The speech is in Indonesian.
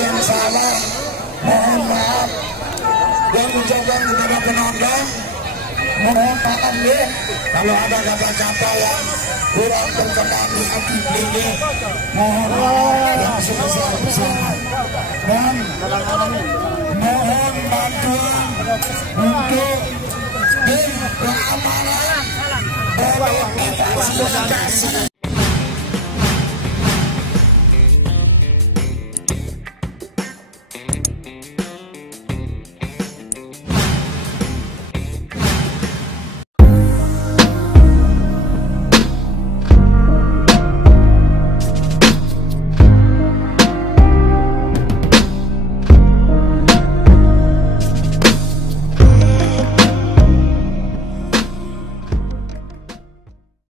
Yang salah, mohon maaf. Dan ucapkan kepada penonton, mohon maaf ya kalau ada kata-kata yang kurang berkenan di hati ini. Mohon maaf yang sebesar-besarnya. Dan mohon bantuan untuk tim keamanan bahwa kita sudah kasih